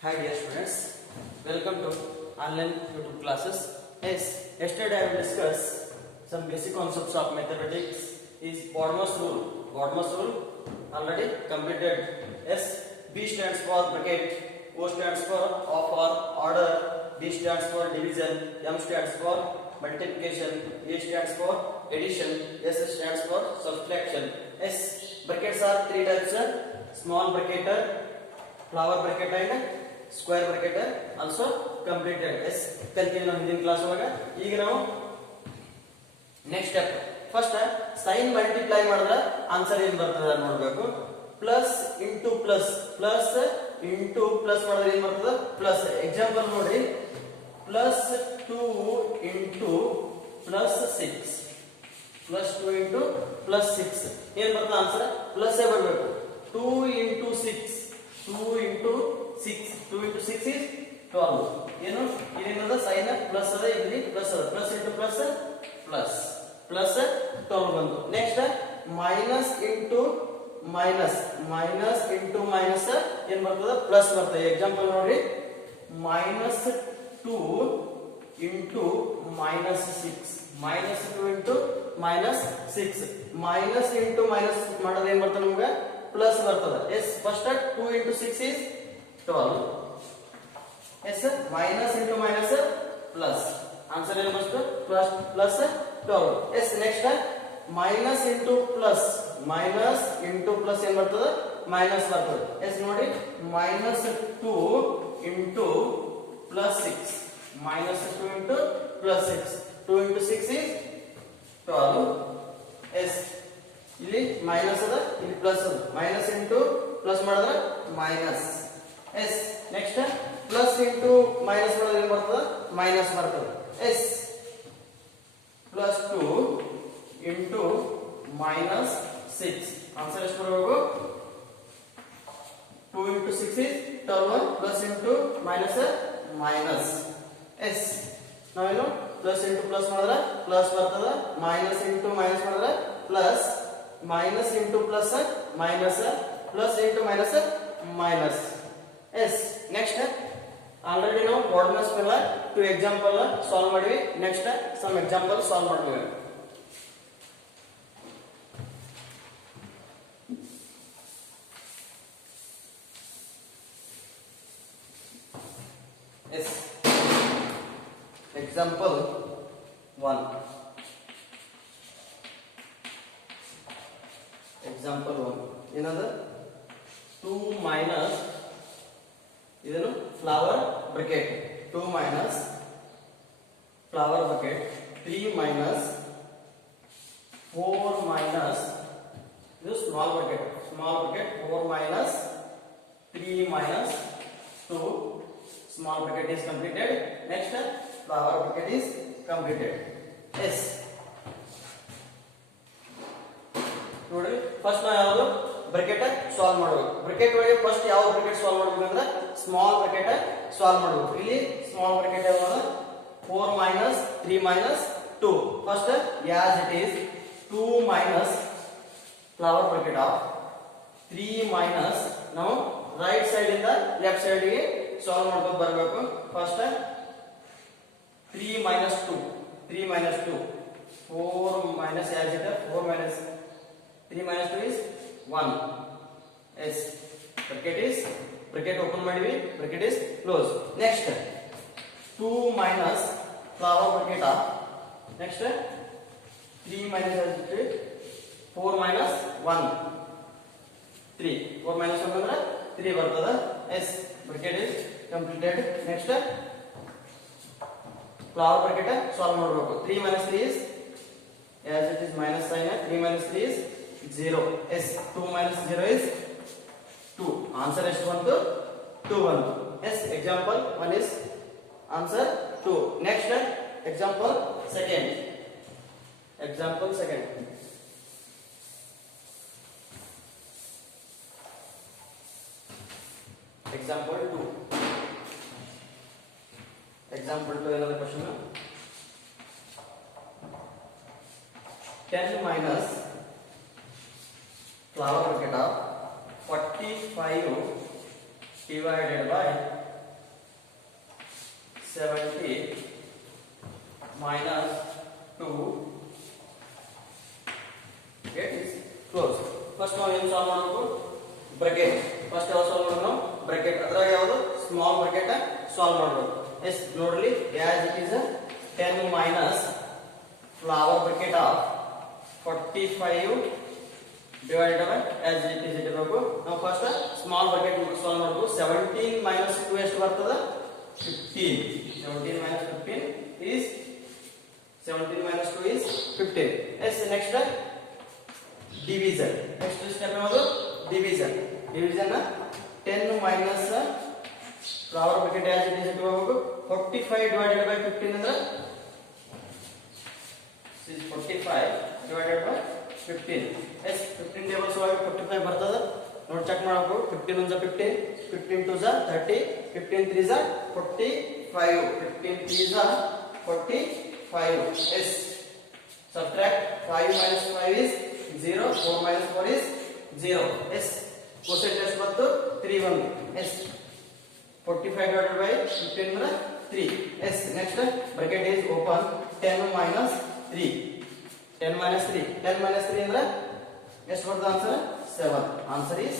Hi dear students, welcome to online YouTube classes. Yes, yesterday I have discussed some basic concepts of mathematics. Is Bodmer's rule. Bodmer's rule already completed. S, B stands for bracket, O stands for of or order, D stands for division, M stands for multiplication, A stands for addition, S stands for subtraction. S brackets are three types: small bracket, flower bracket and square bracket also completed. Yes ಕಲ್ತಿದ್ದೀವಿ ನಾವು ಹಿಂದಿನ class ಒಳಗೆ. ಈಗ ನಾವು next step first sign multiply ಮಾಡಿದ್ರೆ answer ಏನ್ ಬರ್ತದೆ ನೋಡ್ಬೇಕು. Plus into plus plus into plus ಮಾಡಿದ್ರೆ ಏನ್ ಬರ್ತದೆ ಪ್ಲಸ್. ಎಕ್ಸಾಂಪಲ್ ನೋಡಿ, plus 2 into plus 6 plus 2 into plus 6 ಏನ್ ಬರ್ತದೆ ಆನ್ಸರ್ ಪ್ಲಸ್ ಬರಬೇಕು. 2 ಇಂಟು 6 2 ಇಂಟು 6 2 into 6 is 12. ಏನು ಇದೇನದ ಸೈನ್ ಪ್ಲಸ್ ಅದ, ಇಲ್ಲಿ ಪ್ಲಸ್ ಅದ, plus into plus plus plus 12 ಬಂತು. Next minus into minus minus into minus ಏನ್ ಬರ್ತದ ಪ್ಲಸ್ ಬರ್ತದೆ. ಎಕ್ಸಾಂಪಲ್ ನೋಡಿ, minus 2 into minus 6 minus 2 into minus 6 minus into minus ಮಾಡೋದು ಏನ್ ಬರ್ತದೆ ನಮ್ಗೆ ಪ್ಲಸ್ ಬರ್ತದೆ. Yes first 2 into 6 is 12. yes minus into minus plus answer ಏನು ಬರುತ್ತೆ plus plus 12. yes next minus into plus ಏನು ಬರ್ತದೆ minus ಬರ್ತದೆ. yes ನೋಡಿ, minus 2 into plus 6 minus 2 into plus 6 2 into 6 is 12. yes ಇಲ್ಲಿ minus ಅದ, ಇಲ್ಲಿ plus ಅದ, minus into plus ಮಾಡಿದ್ರೆ minus. Yes next plus into minus ಮಾಡಿದ್ರೆ ಏನ್ ಬರ್ತದೆ ಮೈನಸ್ ಬರ್ತದೆ. Yes plus 2 into minus 6 answer ಎಷ್ಟು ಬರಬೇಕು 2 into 6 is 12 plus into minus minus. Yes ನಾವೇನು ಪ್ಲಸ್ ಇಂಟು ಪ್ಲಸ್ ಮಾಡಿದ್ರೆ ಪ್ಲಸ್ ಬರ್ತದೆ, ಮೈನಸ್ ಇಂಟು ಮೈನಸ್ ಮಾಡಿದ್ರೆ plus, minus into plus minus, plus into minus minus. Yes next already ನಾವು coordinates ಮೇಲೆ 2 example solve ಮಾಡಿವಿ. Next some example solve ಮಾಡ್ತೀವಿ. Yes example 1 example 1 ಏನದ 2 minus ಇದನ್ನು flower bracket 2 minus flower bracket 3 minus 4 minus ಇದು small bracket 4 minus 3 minus 2 small bracket is completed. next flower bracket is completed. yes ನೋಡಿ first ನಾವು ಯಾವುದು bracket solve ಮಾಡಬೇಕು. Bracket ಒಳಗೆ first ಯಾವ ಬ್ರಾಕೆಟ್ ಸಾಲ್ವ್ ಮಾಡಬೇಕು ಅಂದ್ರೆ ಸ್ಮಾಲ್ ಬ್ರಾಕೆಟ್ ಸಾಲ್ವ್ ಮಾಡಬೇಕು. ಇಲ್ಲಿ ಸ್ಮಾಲ್ ಬ್ರಾಕೆಟ್ ಯಾವುದು 4 minus 3 minus 2 first as it is 2 minus flower bracket of 3 minus ನಾವು ರೈಟ್ ಸೈಡ್ ಇಂದ ಲೆಫ್ಟ್ ಸೈಡ್ ಗೆ ಸಾಲ್ವ್ ಮಾಡ್ಕೊಂಡು ಬರಬೇಕು. First 3 minus 2 4 minus as it is 4 minus 3 minus 2 is 1. yes bracket open ಮಾಡಿವಿ, bracket is close. next 2 minus flower bracket of next 3 minus 4 minus 1 3 4 minus 1 ಅಂದ್ರೆ 3 ಬರ್ತದ. yes bracket is completed. next flower bracket solve ಮಾಡಬೇಕು. 3 minus 3 is as it is minus sign, 3 minus 3 is 0. yes 2 minus 0 is 2. answer ಎಷ್ಟು ಬಂತು 2 ಬಂತು. yes example 1 is answer 2. next example second example 2 another question. 10 minus flower bracket of 45 divided by 70 minus 2 get is close. First ನಾವು ಏನು solve ಮಾಡಬೇಕು bracket first ಯಾವ solve ಮಾಡೋಣ bracket ಅದರಾಗ ಯಾವುದು ಸ್ಮಾಲ್ ಬ್ರಾಕೆಟ್ ಸಾಲ್ವ್ ಮಾಡಬೇಕು ಎಸ್ ನೋಡ್ರಿ as it is 10 minus flower bracket of 45 divided by as it is ಇರಬೇಕು ನಾವು ಫಸ್ಟ್ ಸ್ಮಾಲ್ ಬ್ರಾಕೆಟ್ ಸಾಲ್ವ್ ಮಾಡಬೇಕು 17 minus 2 ಎಷ್ಟು ಬರ್ತದ 15 17 minus 15 is 17 minus 2 is 15 yes next division next step ಯಾವುದು division division 10 minus flower bracket as it is ಇರಬೇಕು 45 divided by 15 ಅಂದ್ರೆ is 45 divided by 15 yes 15 tables ಒಳಗೆ 45 ಬರ್ತದ ನೋಡಿ ಚೆಕ್ ಮಾಡಬೇಕು 15 1 15 15 2 30 15 3 45 15 3 45 yes subtract 5 minus 5 is 0 4 minus 4 is 0 yes quotient ಎಷ್ಟು ಬಂತು 3 1 yes 45 divided by 15 ಅಂದ್ರೆ 3 yes next bracket is open 10 minus 3 10 minus 3 10 minus 3 ಅಂದ್ರೆ ಎಷ್ಟು ಬರ್ತದ answer 7 answer is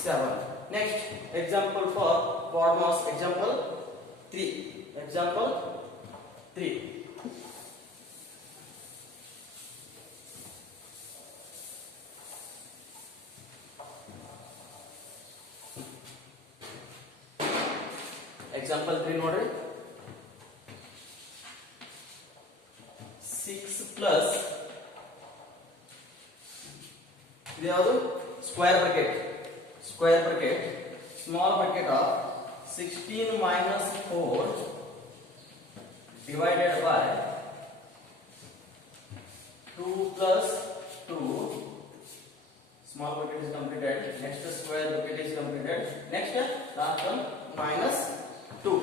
7 next example for BODMAS example 3 example 3 ನೋಡ್ರಿ 6 plus ಇದು ಯಾವುದು square bracket small bracket of 16 minus 4 divided by 2 plus 2 small bracket is completed next square bracket is completed next last one minus 2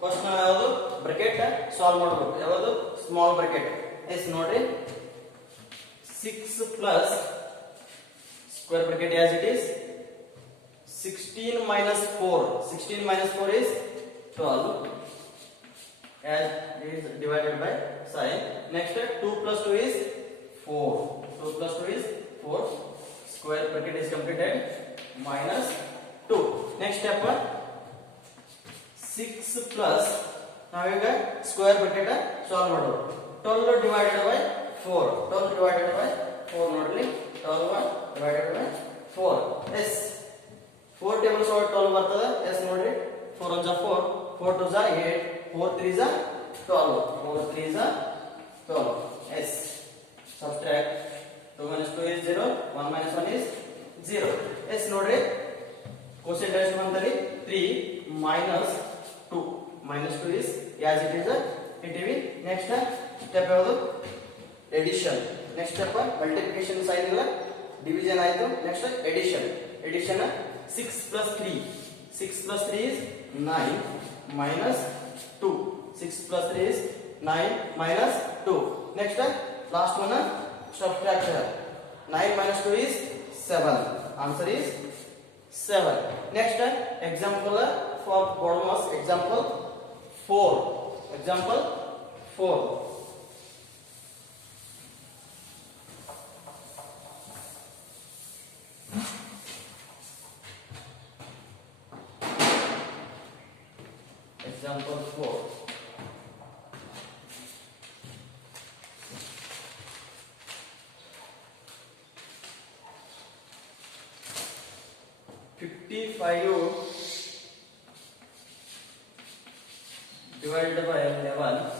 first ನಾವು ಯಾವುದು bracket solve ಮಾಡಬೇಕು ಯಾವುದು small bracket S ನೋಡ್ರಿ 6 plus square bracket as it is 16 minus 4 is 12 as it is divided by sign next 2 plus 2 is 4 square bracket is completed minus 2 next step 6 plus ನಾವೀಗ square bracket solve ಮಾಡೋದು 12 divided by 4 ನೋಡ್ರಿ 12 divided by 4 s 4 tables over 12 ಬರ್ತದೆ s ನೋಡ್ರಿ 4 1 4 4 2 8 4 3 12 s subtract 2 minus 2 is 0 1 minus 1 is 0 s ನೋಡ್ರಿ quotient ಎಷ್ಟು ಬಂತಲ್ಲಿ 3 minus 2 is as it is ಇಟ್ಟಿವಿ next step ಯಾವುದು addition next step multiplication sign ಇಲ್ಲ ಡಿವಿಷನ್ ಆಯ್ತು next addition 6 plus 3 is 9 minus 2 6 plus 3 is 9 minus 2 next last one subtraction 9 minus 2 is 7 answer is 7 next example for BODMAS example 4 example 4 55 divided by 11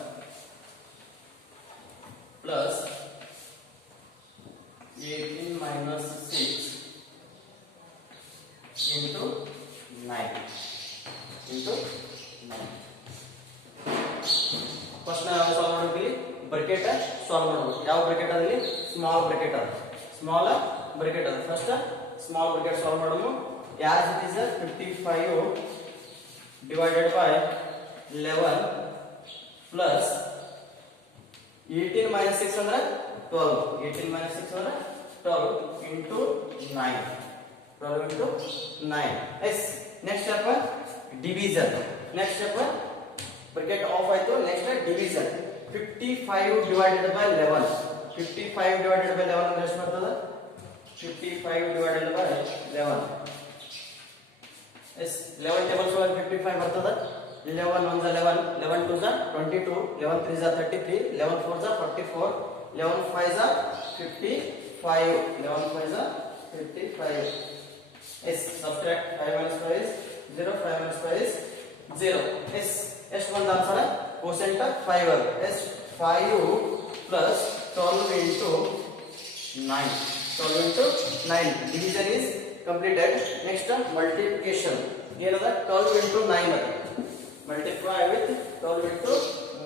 plus 18 minus 6 into 9 first ನಾವು solve ಮಾಡ್ತೀವಿ bracket solve ಮಾಡಬೇಕು ಯಾವ bracket ಅದರಲ್ಲಿ small bracket ಅದು first small bracket solve ಮಾಡೋಣ as it is 55 divided by 11 plus 18 minus 6 ಅಂದ್ರೆ 12 18 minus 6 ಅಂದ್ರೆ 12 into 9 12 into 9 yes next step division next step bracket off ಆಯ್ತು. Next division 55 divided by 11. 55 divided by 11 ಅಂದ್ರೆ ಎಷ್ಟು ಬರ್ತದೆ? 55 divided by 11. S 11 tables ಒಳಗೆ 55 ಬರ್ತದೆ. 11 1 is 11, 11 2 is 22, 11 3 is 33, 11 4 is 44, 11 5 is 55, 11 5 is 55. Yes, subtract 5 minus 5 is 0, 5 minus 5 is 0. Yes, ಎಷ್ಟು ಬಂದ answer? Quotient 5 ಆಗ. Yes 5 plus 12 into 9. 12 into 9. Division is completed. Next multiplication. ಏನದ? 12 into 9 ಅದ. Multiply with 12 into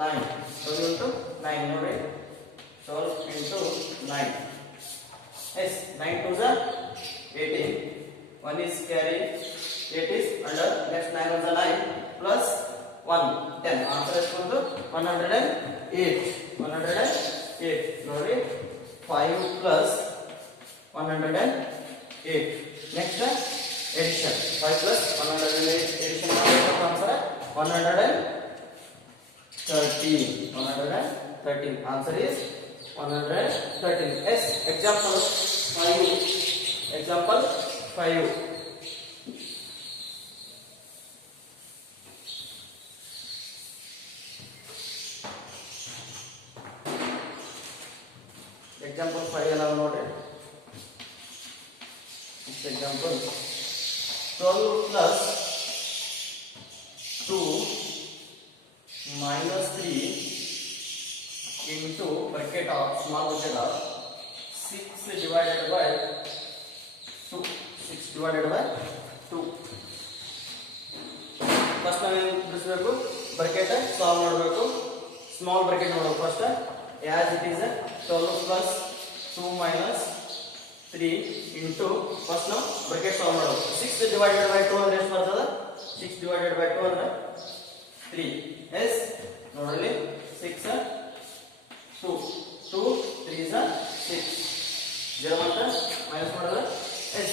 9. 12 into 9 ನೋಡಿ. 12 into 9. Yes, 9 2s are 18. 1 is carry. 8 is under. Next 9 1s are 9 plus 1 10. Answer is 108. 108 ನೋಡಿ. 5 plus 108. Next addition. 5 plus 108 addition ಮಾಡಿದ್ರೆ answer 113. 113. Answer is 113. Yes, example 5. Example 5. Example 5 ನಾವು ನೋಡಿ. Next example 12 plus 2 minus 3 into bracket of small bracket of 6 divided by 2. 6 divided by 2. First ನಾವೇನು ಬಿಡಿಸಬೇಕು? Bracket solve ಮಾಡಬೇಕು. Small bracket ನೋಡೋದು first. as it is 12 plus 2 minus 3 into first ನಾವು bracket solve ಮಾಡೋದು. 6 divided by 2 ಅಂದ್ರೆ ಎಷ್ಟು ಬರ್ತದೆ? 6 divided by 2 ಅಂದ್ರೆ 3. yes ನೋಡಲಿ 6 2 2 3 is 6. 0 ಅಂತ ಮೈನಸ್ ಮಾಡಿದ್ರೆ yes.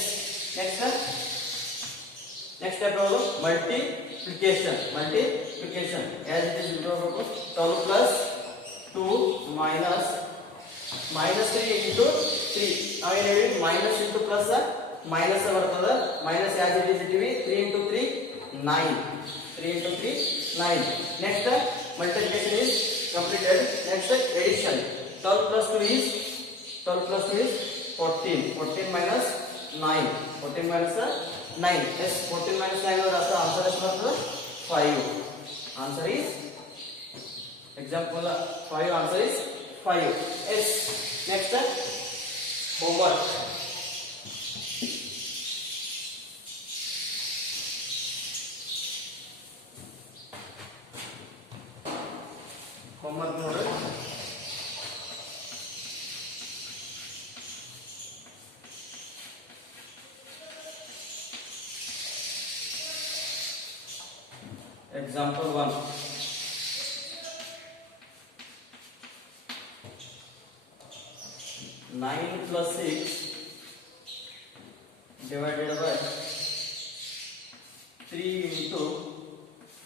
next step ಯಾವುದು? multiplication. as it is ಇಟ್ಕೋಬೇಕು. 12 plus 2 minus 3 into 3. ನಾವೇನು ಹೇಳಿ ಮೈನಸ್ ಇಂಟು ಪ್ಲಸ್ ಮೈನಸ್ ಬರ್ತದೆ. ಮೈನಸ್ as it is ಇಟ್ಟಿವಿ. 3 into 3 9. 3 into 3 9. next multiplication is completed. next addition. 12 plus 2 is 14. 14 minus 9. 14 minus 9. yes 14 minus 9 ಅಂದ್ರೆ answer ಎಷ್ಟು ಬರ್ತದೆ? 5. answer is example 5. answer is 5. yes next homework. homework ನೋಡಿ. example 1. 9 plus 6 divided by 3 into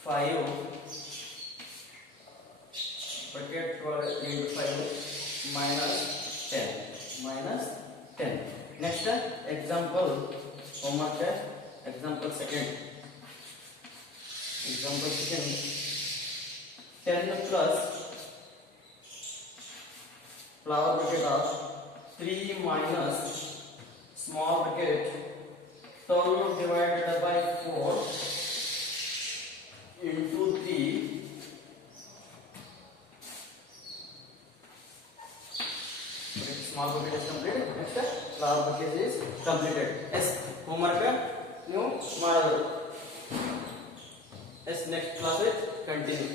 5 bracket 12 into 5 minus 10. next example homework example second. 10 plus flower bracket of 3 minus small bracket 12 divided by 4 into 3 small bracket is completed. next flower bracket is completed. yes homework ನೀವು ಮಾಡಬಹುದು. yes next class will continue.